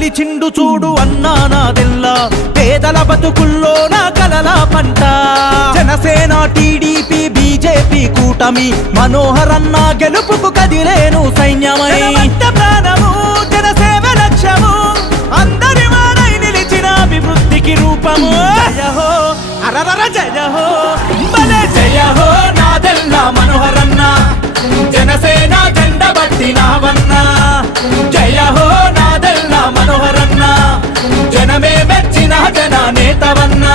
నిలిచిండు చూడు అన్నా నాదెల్లా పేదల బతుకుల్లో నా కలల పంట జనసేన టీడీపీ బీజేపీ కూటమి మనోహరన్న గెలుపుకు కదిలేను సైన్యమై ప్రాణము జనసేవ లక్ష్యము అందరి వాడై నిలిచిన అభివృద్ధికి రూపము జయ హో అరరర జయ హో భలే జయ హో నాదెల్లా మనోహరన్న జనసేన జెండ బట్టినావన్న జయ హో నాదెల్లా మనోహరన్న జనమే మెచ్చిన జన నేతవన్నా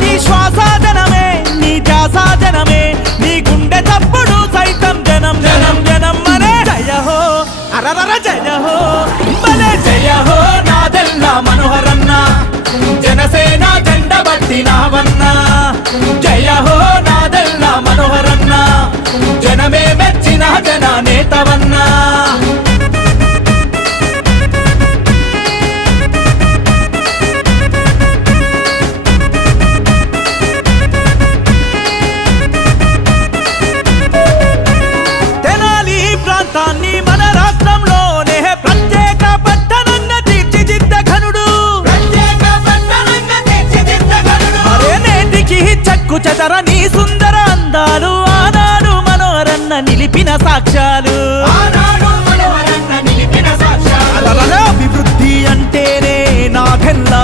నీ శ్వాస జనమే నీ ధ్యాస జనమే నీ గుండె తప్పుడు సైతం జనం జనం జనం మనే జయ హో అరరర జయ హో భలే జయ హో నాదెల్లా మనోహరన్న జనసేన జెండ బట్టినావన్న జయ హో నాదెల్లా మనోహరన్న జనమే మెచ్చిన జన నేతవన్నా తెనాలి ప్రాంతాన్ని మన రాష్ట్రంలోనే ప్రత్యేక పట్టణంగా తీర్చిదిద్ద ఘనుడు అరే నేటికి చక్కు చెదరని సుందర అందాలు ఆనాడు మనోహరన్న నిలిపిన సాక్ష్యాలు అలరల అభివృద్ధి అంటేనే నాదెల్లా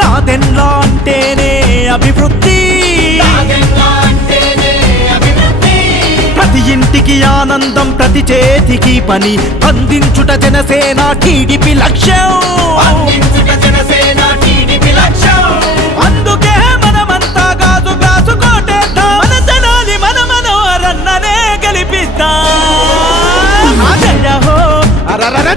నాదెల్లా అంటేనే అభివృద్ధి ప్రతి ఇంటికి ఆనందం ప్రతి చేతికి పని అందించుట జనసేన టీడీపీ లక్ష్యం అందుకే మనమంతా గాజు గాజు కోటేద్దాం మన తెనాలి మన మనోహరన్ననే గెలిపిద్దాం జయ హో అరరర